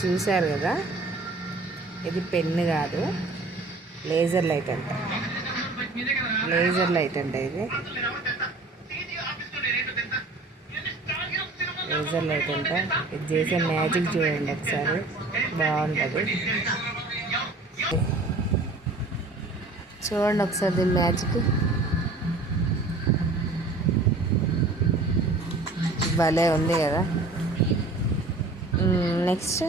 చూశారు కదా, ఇది పెన్ను కాదు, లేజర్ లైట్ అంట. లేజర్ లైట్ అంట ఇది. లేజర్ లైట్ అంట. ఇది చేసే మ్యాజిక్ చూడండి ఒకసారి, బాగుంటుంది. చూడండి ఒకసారి దీని మ్యాజిక్, భలే ఉంది కదా. నెక్స్ట్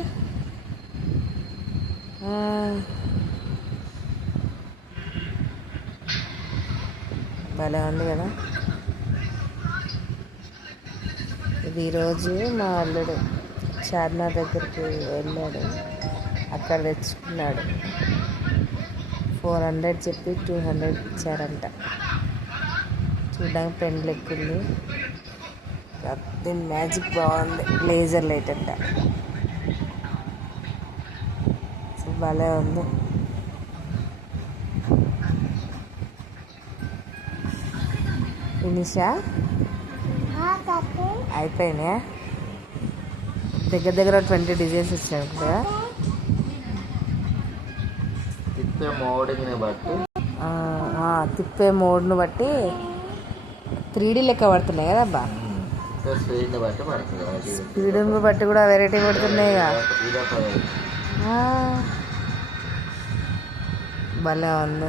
భలే ఉంది కదా. ఇది ఈరోజు మా అల్లుడు చార్మినార్ దగ్గరికి వెళ్ళాడు, అక్కడ తెచ్చుకున్నాడు. 400 చెప్పి 200 ఇచ్చారంట. చూడడానికి పెన్ లెక్కింది. దీని మ్యాజిక్ బాగుంది, లేజర్ లైట్ అంట. భలే ఉంది. ఫినిషా అయిపోయినాయా? దగ్గర దగ్గర 20 డిజైన్స్ వచ్చాయి కదా. తిప్పే మోడ్ని బట్టి తిప్పే మోడ్ను బట్టి 3D లెక్క పడుతున్నాయి కదా అబ్బా. స్పీడ్ని బట్టి పడుతుంది. స్పీడ్ని బట్టి కూడా వెరైటీ పడుతున్నాయి కదా. భలే ఉంది,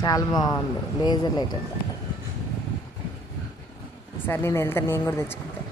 చాలా బాగుంది. లేజర్ లైట్ అంట. సరే నేను వెళ్తాను, నేను కూడా తెచ్చుకుంటాను.